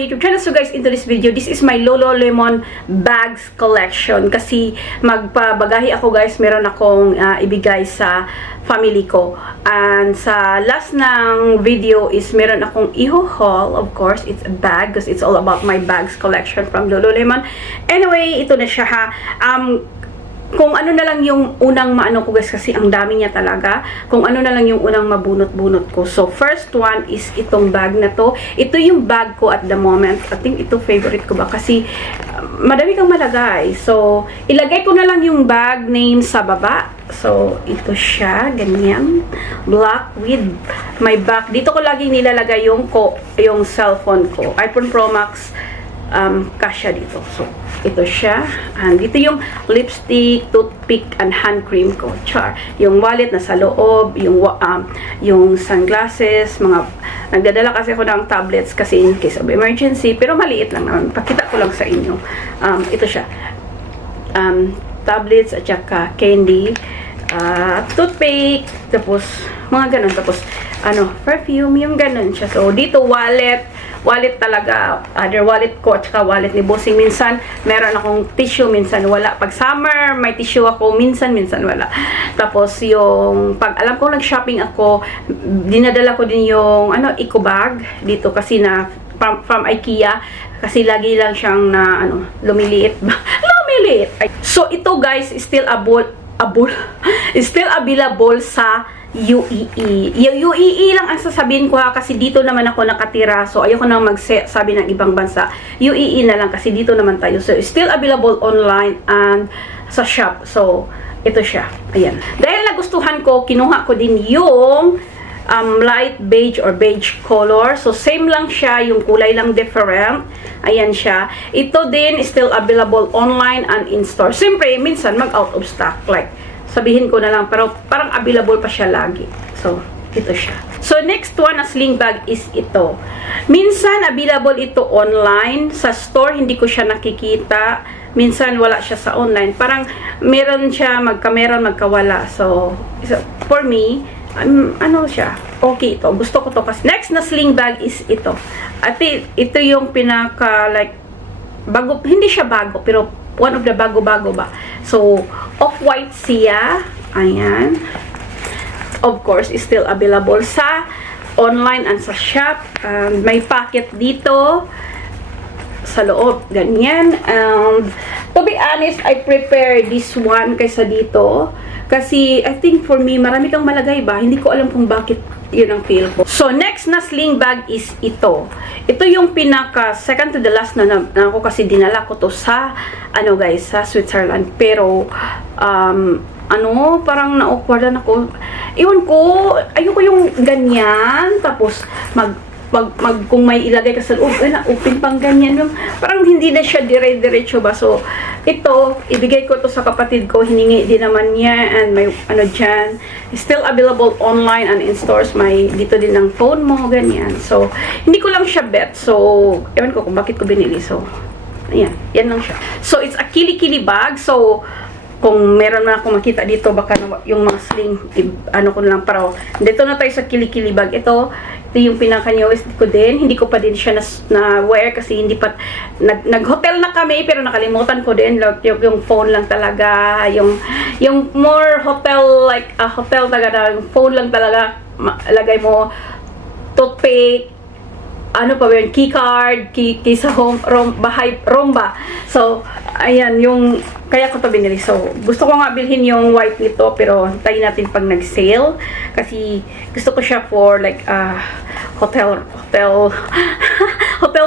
my YouTube channel. So guys, into this video, this is my Lululemon bags collection. Kasi magpabagahi ako guys, meron akong ibigay sa family ko. And sa last ng video is meron akong haul. Of course, it's a bag because it's all about my bags collection from Lululemon. Anyway, ito na siya ha. Kung ano na lang yung unang maano ko guys, kasi ang dami niya talaga. Kung ano na lang yung unang mabunot-bunot ko. So, first one is itong bag na to. Ito yung bag ko at the moment. I think ito favorite ko ba? Kasi madami kang malagay. So, ilagay ko na lang yung bag name sa baba. So, ito siya. Ganyan. Black with my back. Dito ko lagi nilalagay yung cellphone ko. iPhone Pro Max. Kasya dito. So, ito siya. And dito yung lipstick, toothpick, and hand cream ko. Char. Yung wallet na sa loob, yung sunglasses, nagdadala kasi ako ng tablets kasi in case of emergency, pero maliit lang naman. Pakita ko lang sa inyo. Ito siya. Tablets at saka candy, toothpick, tapos mga ganun. Tapos, perfume, yung ganun siya. So, dito wallet talaga, other wallet ko at saka wallet ni Bossing. Minsan meron akong tissue, minsan wala. Pag summer may tissue ako, minsan wala. Tapos yung pag alam ko nag-shopping ako, dinadala ko din yung eco bag dito kasi na from IKEA kasi lagi lang siyang na lumiliit. So ito guys, still still available sa UEE. Yung UEE lang ang sasabihin ko ha, kasi dito naman ako nakatira. So, ayoko nang magsabi ng ibang bansa. UEE na lang kasi dito naman tayo. So, still available online and sa shop. So, ito siya. Ayan. Dahil nagustuhan ko, kinuha ko din yung light beige or beige color. So, same lang siya. Yung kulay lang different. Ayan siya. Ito din still available online and in-store. Siyempre, minsan mag-out of stock. Like, sabihin ko na lang, pero parang available pa siya lagi. So, ito siya. So, next one na sling bag is ito. Minsan, available ito online. Sa store, hindi ko siya nakikita. Minsan, wala siya sa online. Parang, meron siya, magka-meron, magkawala. So, for me, siya. Okay ito. Gusto ko to kasi. Next na sling bag is ito. At ito yung pinaka, like, bago, hindi siya bago, pero one of the bago-bago ba. So, off-white siya. Ayan. Of course, is still available sa online and sa shop. May pocket dito sa loob. Ganyan. To be honest, I prepare this one kaysa dito. Kasi, I think for me, marami kang malagay ba? Hindi ko alam kung bakit yun ang feel ko. So, next na sling bag is ito. Ito yung pinaka second to the last na ako kasi dinala ko to sa, guys, sa Switzerland. Pero, parang na-awkwardan ako. Iwan ko, ayoko yung ganyan. Tapos, kung may ilagay ka sa loob, open pang ganyan. Parang hindi na siya dire-diretso ba. So, ito, ibigay ko to sa kapatid ko. Hiningi din naman niya. And may dyan. Still available online and in stores. May dito din ng phone mo, ganyan. So, hindi ko lang siya bet. So, ewan ko kung bakit ko binili. So, ayan. Yan lang siya. So, it's a kili-kili bag. So, kung meron na akong makita dito, baka yung mga sling, ko na lang. Pero, dito na tayo sa kili-kili bag. Ito yung pinaka-newest ko din. Hindi ko pa din siya na-wear kasi hindi pa, nag-hotel na kami, pero nakalimutan ko din. Yung phone lang talaga. Yung more hotel, like a hotel talaga, yung phone lang talaga. Lagay mo, toothpick, key card, key sa romba. So, ayan, kaya ko to binili. So, gusto ko nga bilhin yung white nito, pero tayo natin pag nag-sale. Kasi, gusto ko siya for like, hotel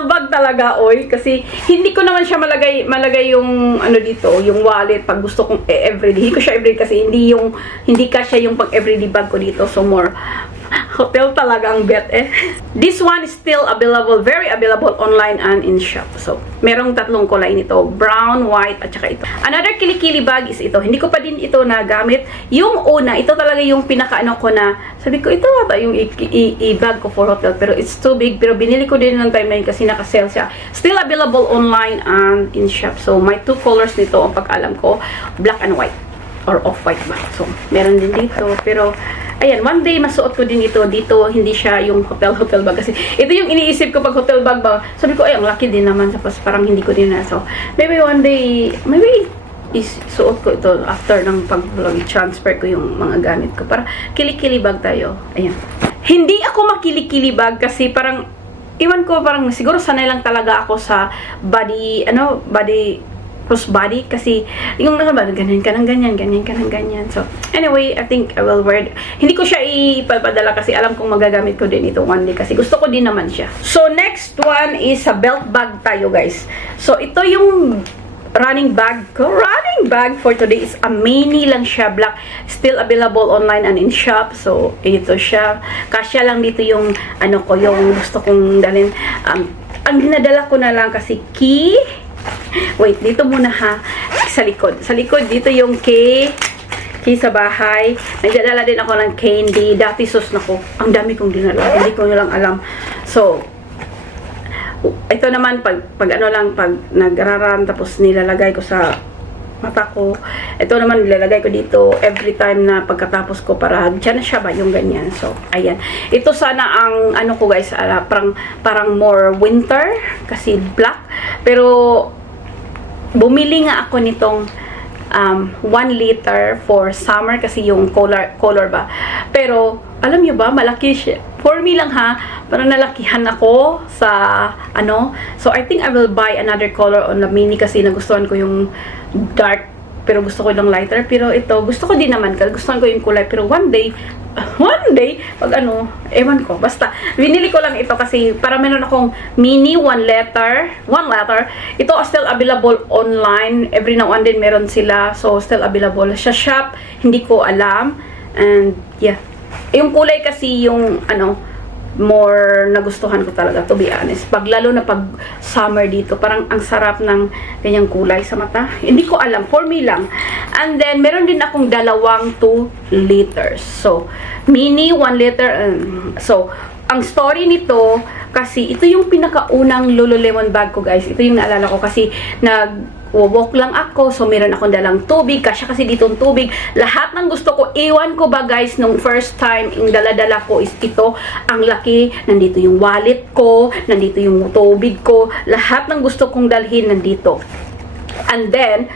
bag talaga, oy. Kasi, hindi ko naman siya malagay yung, dito, yung wallet, pag gusto kong everyday. Hindi ko siya everyday kasi hindi kasya yung pag everyday bag ko dito. So, more hotel talaga ang bet This one is still available, very available online and in shop. So, merong tatlong kulay nito. Brown, white, at saka ito. Another kili-kili bag is ito. Hindi ko pa din ito nagamit. Yung una, ito talaga yung pinaka-ano ko na, sabi ko, ito ata yung i-bag ko for hotel. Pero it's too big. Pero binili ko din ng time na yun kasi naka-sale siya. Still available online and in shop. So, may two colors nito ang pag-alam ko. Black and white. Or off-white ba. So, meron din dito. Pero, ayan, one day masuot ko din ito. Dito, hindi siya yung hotel bag. Kasi ito yung iniisip ko pag hotel bag ba. Sabi ko, ay, ang laki din naman. Tapos parang hindi ko din na. So, maybe one day, maybe isuot ko ito after ng pag-vlog. Transfer ko yung mga gamit ko. Para kilikili bag tayo. Ayan. Hindi ako makilikili bag kasi parang, iwan ko, parang siguro sanay lang talaga ako sa body, crossbody kasi yung ganyan ka ng ganyan, ganyan ka ng ganyan. So, anyway, I think I will wear it. Hindi ko siya ipapadala kasi alam kong magagamit ko din ito one day kasi gusto ko din naman siya. So, next one is a belt bag tayo, guys. So, ito yung running bag ko. Running bag for today is a mini lang siya, black. Still available online and in shop. So, ito siya. Kasya lang dito yung, ano ko, yung gusto kong dalhin. Ang dinadala ko na lang kasi key. Wait, dito muna ha. Sa likod. Sa likod, dito yung key sa bahay. Nagdadala din ako ng candy. Dati sus na ko. Ang dami kong dinala. Hindi ko lang alam. So, ito naman, pag nagraran, tapos nilalagay ko sa mata ko. Ito naman, nilalagay ko dito every time na pagkatapos ko para dyan na siya ba, yung ganyan. So, ayan. Ito sana ang, ano ko guys, parang more winter, kasi black. Pero, bumili nga ako nitong 1 liter for summer kasi yung color ba. Pero, alam nyo ba, malaki siya. For me lang ha, parang nalakihan ako sa, ano. So, I think I will buy another color on the mini kasi nagustuhan ko yung dark. Pero gusto ko yung lighter. Pero ito, gusto ko din naman. Gustuhan ko yung kulay. Pero one day, pag ano, ewan ko. Basta, binili ko lang ito kasi para meron akong mini 1 letter. Ito still available online. Every now and then meron sila. So, still available. Sa shop, hindi ko alam. And, yeah. Yung kulay kasi yung, ano, more nagustuhan ko talaga, to be honest. Lalo na pag summer dito, parang ang sarap ng ganyang kulay sa mata. Hindi ko alam, for me lang. And then, meron din akong dalawang 2 liters. So, mini 1 liter. So, ang story nito, kasi ito yung pinakaunang Lululemon bag ko, guys. Ito yung naalala ko kasi walk lang ako, so meron akong dalang tubig, kasi dito ang tubig, lahat ng gusto ko, iwan ko ba guys, nung first time, yung dala-dala ko is ito, ang laki, nandito yung wallet ko, nandito yung tubig ko, lahat ng gusto kong dalhin, nandito. And then,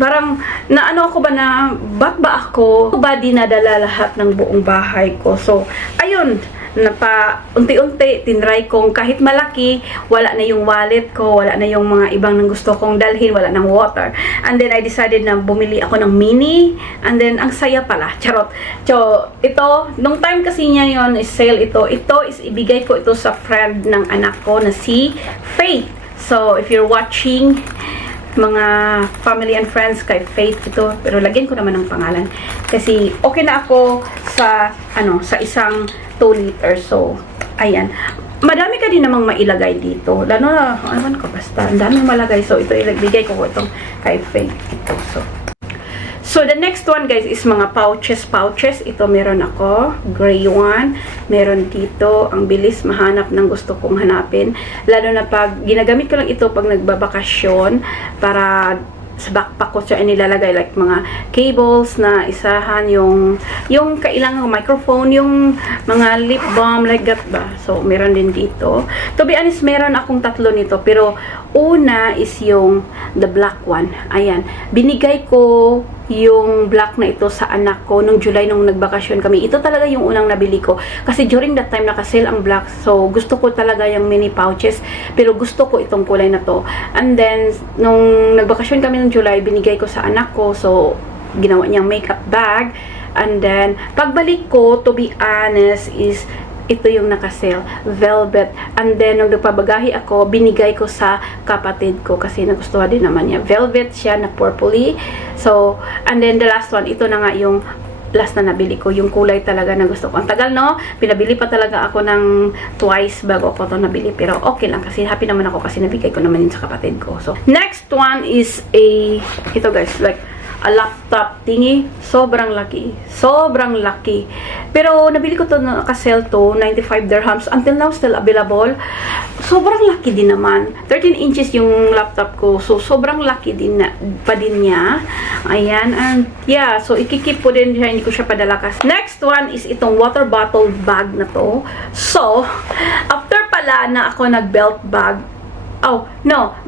parang, naano ako ba na, ba't ba ako ba dinadala lahat ng buong bahay ko? So, ayun, unti-unti, tinry kong kahit malaki, wala na yung wallet ko, wala na yung mga ibang nang gusto kong dalhin, wala ng water. And then, I decided na bumili ako ng mini, and then, ang saya pala, charot. So, ito, nung time kasi niya yon is sale ito is ibigay ko ito sa friend ng anak ko na si Faith. So, if you're watching, mga family and friends kay Faith ito, pero lagyan ko naman ng pangalan kasi okay na ako sa sa isang 2 liters. So, ayan. Madami ka din namang mailagay dito. Lalo na, alam ko, basta, ang daming malagay. So, ito, ilagay ko itong kay Faith. Ito, so, the next one, guys, is mga pouches. Ito, meron ako. Gray one. Meron dito. Ang bilis mahanap ng gusto kong hanapin. Lalo na pag, ginagamit ko lang ito pag nagbabakasyon para sa backpack ko siya nilalagay, like mga cables na isahan, yung kailangan microphone, yung mga lip balm, like that ba. So, meron din dito. To be honest, meron akong 3 nito, pero una is yung the black one. Ayan. Binigay ko yung black na ito sa anak ko nung July nung nagbakasyon kami. Ito talaga yung unang nabili ko. Kasi during that time nakasale ang black. So, gusto ko talaga yung mini pouches. Pero gusto ko itong kulay na to. And then, nung nagbakasyon kami nung July, binigay ko sa anak ko. So, ginawa niyang makeup bag. And then, pagbalik ko, to be honest, is ito yung nakasale, velvet. And then, nung nagpabagahi ako, binigay ko sa kapatid ko kasi nagustuhan din naman niya. Velvet siya na purpley. So, and then the last one, ito na nga yung last na nabili ko. Yung kulay talaga na gusto ko. Ang tagal, no? Pinabili pa talaga ako ng twice bago ako ito nabili. Pero okay lang kasi happy naman ako kasi nabigay ko naman yun sa kapatid ko. So, next one is ito guys, like, laptop thingy. Sobrang laki. Sobrang laki. Pero nabili ko to, naka-sell to, 95 dirhams. Until now, still available. Sobrang laki din naman. 13 inches yung laptop ko. So, sobrang laki din pa din niya. Ayan. And yeah, so ikikip ko din siya. Hindi ko siya padala kasi. Next one is itong water bottle bag na to. So, after pala na ako nag-belt bag,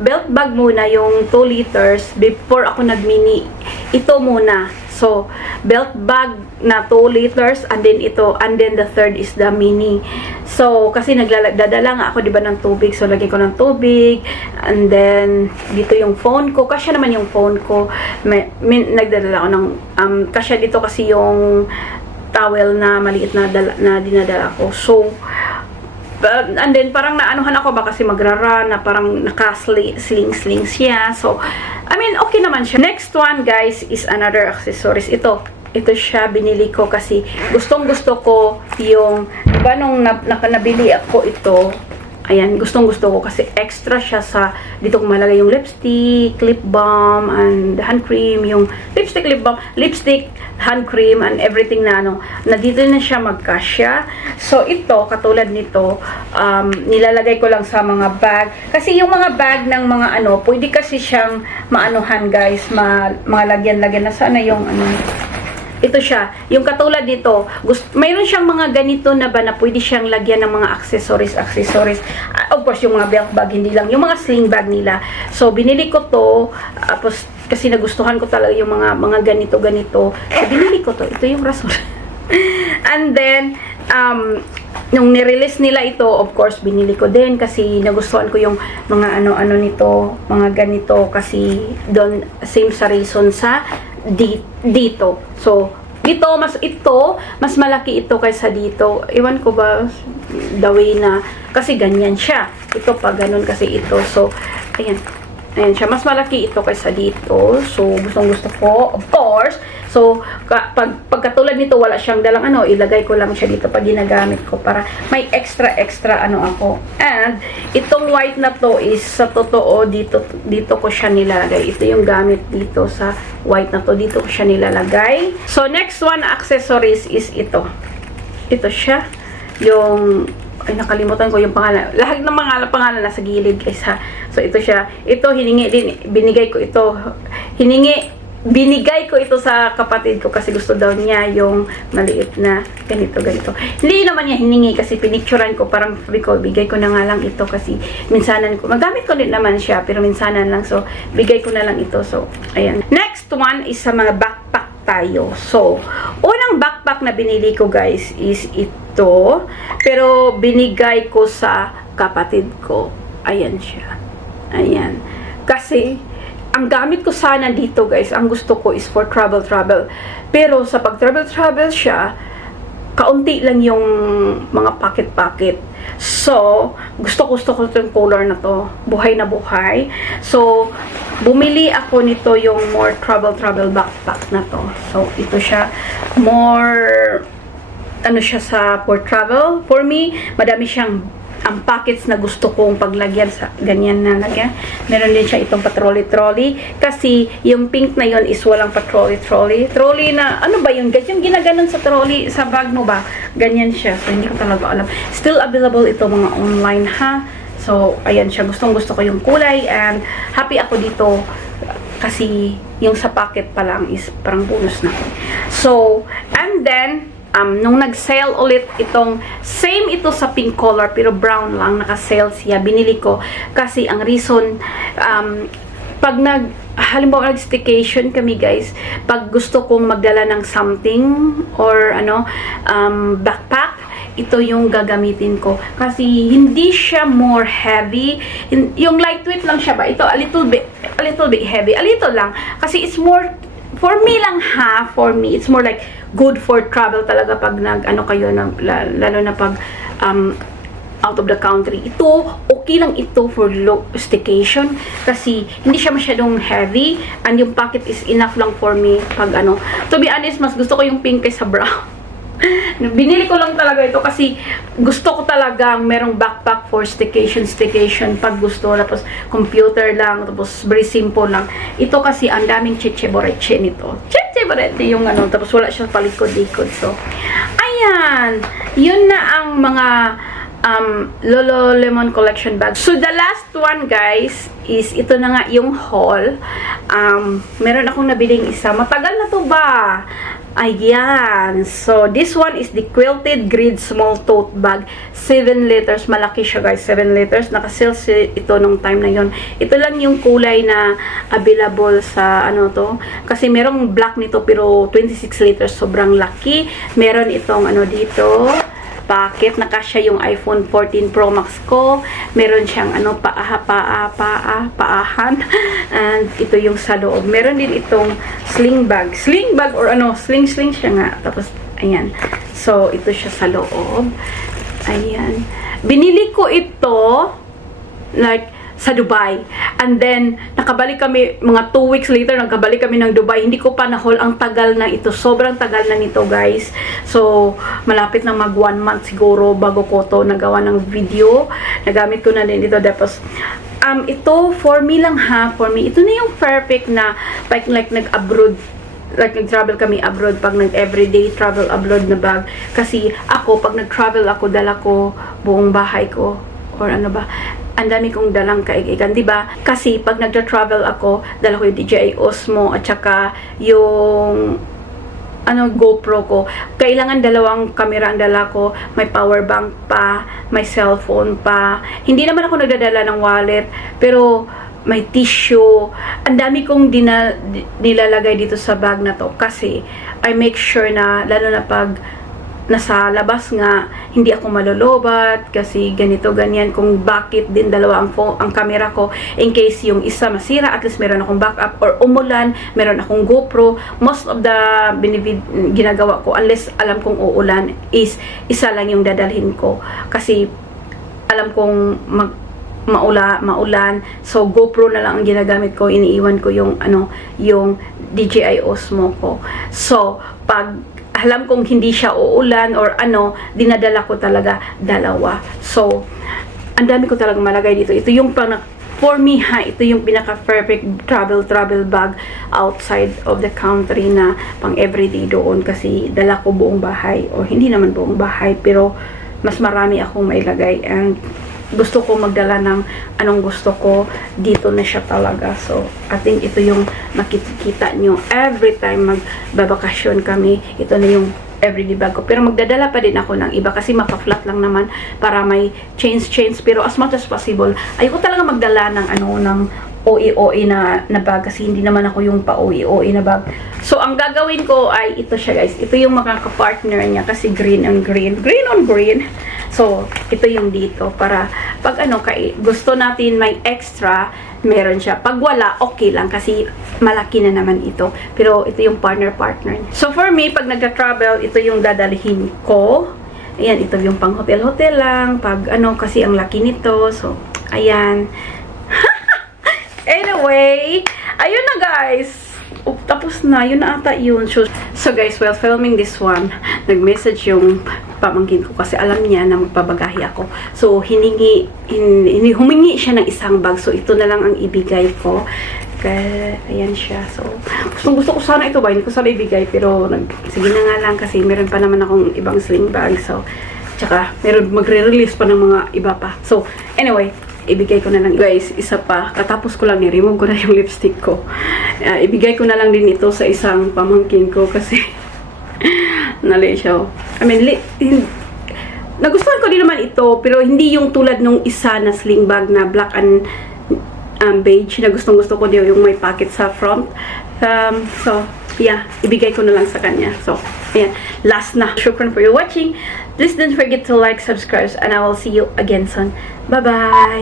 belt bag muna yung 2 liters before ako nag-mini. Ito muna. So, belt bag na 2 liters and then ito, and then the third is the mini. So, kasi dadala nga ako, diba, ng tubig. So, lagay ko ng tubig. And then, dito yung phone ko. Kasya naman yung phone ko. Nagdadala ako ng, kasya dito kasi yung towel na maliit na dinadala ko. So, and then parang naanuhan ako ba kasi magrara na parang naka-sling siya. So, I mean, okay naman siya. Next one, guys, is another accessories. Ito siya, binili ko kasi gustong-gusto ko yung, diba nung nabili ako ito, ayan, gustong-gusto ko kasi extra siya sa, dito ko malagay yung lipstick, lip balm, and hand cream, yung lipstick, lip balm, lipstick, hand cream, and everything na na dito na siya magkasya. So, ito, katulad nito, nilalagay ko lang sa mga bag. Kasi yung mga bag ng mga pwede kasi siyang maanuhan, guys, mga lagyan-lagyan na sana yung ito siya, yung katulad nito, mayroon siyang mga ganito na ba na pwede siyang lagyan ng mga accessories. Of course, yung mga belt bag, hindi lang, yung mga sling bag nila. So, binili ko to, tapos, kasi nagustuhan ko talaga yung mga ganito. So, binili ko to. Ito yung rason. And then, nung nirelease nila ito, of course, binili ko din kasi nagustuhan ko yung mga ano nito, mga ganito kasi doon, same sa reason sa dito. So, mas malaki ito kaysa dito. Iwan ko ba the way na, kasi ganyan siya. Ito pa ganun kasi ito. So, ayan siya. Mas malaki ito kaysa dito. So, gustong-gusto ko, of course. So, pagkatulad nito, wala siyang dalang ilagay ko lang siya dito pag ginagamit ko para may extra ako. And, itong white na to is, sa totoo, dito ko siya nilalagay. Ito yung gamit dito sa white na to. Dito ko siya nilalagay. So, next one, accessories is ito. Ito siya. Yung, ay, nakalimutan ko yung pangalan. Lahat ng mga pangalan nasa gilid, guys, ha. So, ito siya. Ito, binigay ko ito sa kapatid ko kasi gusto daw niya yung maliit na ganito. Hindi naman niya hiningi kasi pinicturean ko, parang sabi ko, bigay ko na nga lang ito kasi minsanan ko. Magamit ko din naman siya, pero minsanan lang. So, bigay ko na lang ito. So, ayan. Next one is sa mga backpack tayo. So, unang backpack na binili ko, guys, is ito. Pero, binigay ko sa kapatid ko. Ayan siya. Ayan. Kasi, ang gamit ko sana dito, guys, ang gusto ko is for travel. Pero sa pag travel siya, kaunti lang yung mga packet. So, gusto ko itong color na to. Buhay na buhay. So, bumili ako nito yung more travel backpack na to. So, ito siya. More, siya sa for travel. For me, madami siyang ang packets na gusto kong paglagyan sa ganyan na lagyan. Meron din siya itong patrolley kasi yung pink na yon is walang patrolley na ano ba yun guys, yung ginaganon sa trolley sa bag mo ba, ganyan siya. So hindi ko talaga alam. Still available ito mga online, ha. So ayan siya, gustong gusto ko yung kulay and happy ako dito kasi yung sa packet pa lang is parang bonus na. So and then nung nag-sale ulit itong, same ito sa pink color, pero brown lang, naka-sale siya. Binili ko kasi ang reason, pag halimbawa nag-staycation kami, guys, pag gusto kong magdala ng something or backpack, ito yung gagamitin ko. Kasi hindi siya more heavy. Yung lightweight lang siya ba? Ito a little bit heavy. A little lang. Kasi it's more, for me lang ha, for me, it's more like good for travel talaga pag kayo, lalo na pag out of the country. Ito, okay lang ito for staycation kasi hindi siya masyadong heavy and yung packet is enough lang for me pag to be honest, mas gusto ko yung pink kaysa brown. Binili ko lang talaga ito kasi gusto ko talagang merong backpack for staycation pag gusto. Tapos computer lang, tapos very simple lang. Ito kasi ang daming chiche-boreche nito. Chiche-boreche yung ano, tapos wala siya palikod-likod. So, ayan. Yun na ang mga Lululemon collection bag. So, the last one, guys, is ito na nga yung haul. Meron akong nabiling isa. Matagal na to ba? Ayan. So, this one is the Quilted Grid Small Tote Bag. 7 liters. Malaki siya, guys. 7 liters. Naka-sales ito nung time na yon. Ito lang yung kulay na available sa ano to. Kasi merong black nito pero 26 liters. Sobrang laki. Meron itong ano dito. Packet, nakasya yung iPhone 14 Pro Max ko. Meron siyang ano, paahan. And ito yung sa loob. Meron din itong sling bag. Sling bag or ano, sling siya nga. Tapos, ayan. So, ito siya sa loob. Ayan. Binili ko ito, like, sa Dubai. And then, nakabalik kami, mga 2 weeks later, nakabalik kami ng Dubai. Hindi ko pa na-haul. Ang tagal na ito. Sobrang tagal na nito, guys. So, malapit na mag 1 month siguro bago ko to nagawa ng video. Nagamit ko na din ito. Tapos, ito, for me lang ha. For me, ito na yung perfect na, like nag-abroad. Like, nag-travel kami abroad pag nag-everyday travel abroad na bag. Kasi, ako, pag nag-travel ako, dala ko buong bahay ko. Or ano ba, ang dami kong dalang kaigigan, di ba? Kasi pag nagtra-travel ako, dala ko yung DJI Osmo at saka yung ano, GoPro ko. Kailangan dalawang camera ang dala ko. May power bank pa, may cellphone pa. Hindi naman ako nagdadala ng wallet, pero may tissue. Ang dami kong nilalagay dito sa bag na to kasi I make sure na, lalo na pag nasa labas nga, hindi ako malolobat kasi ganito, ganyan. Kung bakit din dalawa ang camera ko, in case yung isa masira, at least meron akong backup, or umulan, meron akong GoPro. Most of the ginagawa ko, unless alam kong uulan, is isa lang yung dadalhin ko. Kasi alam kong maulan, so GoPro na lang ang ginagamit ko. Iniiwan ko yung ano, yung DJI Osmo ko. So, pag alam kong hindi siya uulan or ano, dinadala ko talaga dalawa. So, ang dami ko talagang malagay dito. Ito yung for me ha, ito yung pinaka-perfect travel bag outside of the country na pang everyday doon kasi dala ko buong bahay, or hindi naman buong bahay, pero mas marami akong mailagay. And gusto ko magdala ng anong gusto ko, dito na siya talaga. So, I think ito yung makikita nyo every time magbabakasyon kami. Ito na yung everyday bag ko. Pero magdadala pa din ako ng iba kasi mapa-flat lang naman para may change. Pero as much as possible, ayoko talaga magdala ng ano, ng OE na bag kasi hindi naman ako yung pa-OE na bag. So, ang gagawin ko ay ito siya, guys. Ito yung makaka-partner niya kasi green on green. So, ito yung dito para pag ano, gusto natin may extra, meron siya. Pag wala, okay lang kasi malaki na naman ito. Pero ito yung partner niya. So, for me, pag nagka-travel, ito yung dadalhin ko. Ayan, ito yung pang hotel-hotel lang. Pag ano, kasi ang laki nito. So, ayan. Anyway, ayun na, guys. Tapos na, yun na ata yun. So guys, while filming this one, nag-message yung pamangkin ko kasi alam niya na magpabagahe ako. So, humingi siya ng isang bag. So, ito na lang ang ibigay ko. Kaya, ayan siya. So, gusto ko sana ito ba? Hindi ko sana ibigay. Pero, sige na nga lang kasi meron pa naman akong ibang sling bag. So, tsaka, meron magre-release pa ng mga iba pa. So, anyway, ibigay ko na lang, guys. Isa pa, katapos ko lang ni-remove ko na yung lipstick ko. Ibigay ko na lang din ito sa isang pamangkin ko kasi nali siya. I mean, nagustuhan ko din naman ito, pero hindi yung tulad nung isa na sling bag na black and beige na gustong-gusto ko din yung may pocket sa front. So, yeah, ibigay ko na lang sa kanya. So, ayan, last na. Shukran for your watching. Please don't forget to like, subscribe, and I will see you again soon. Bye-bye!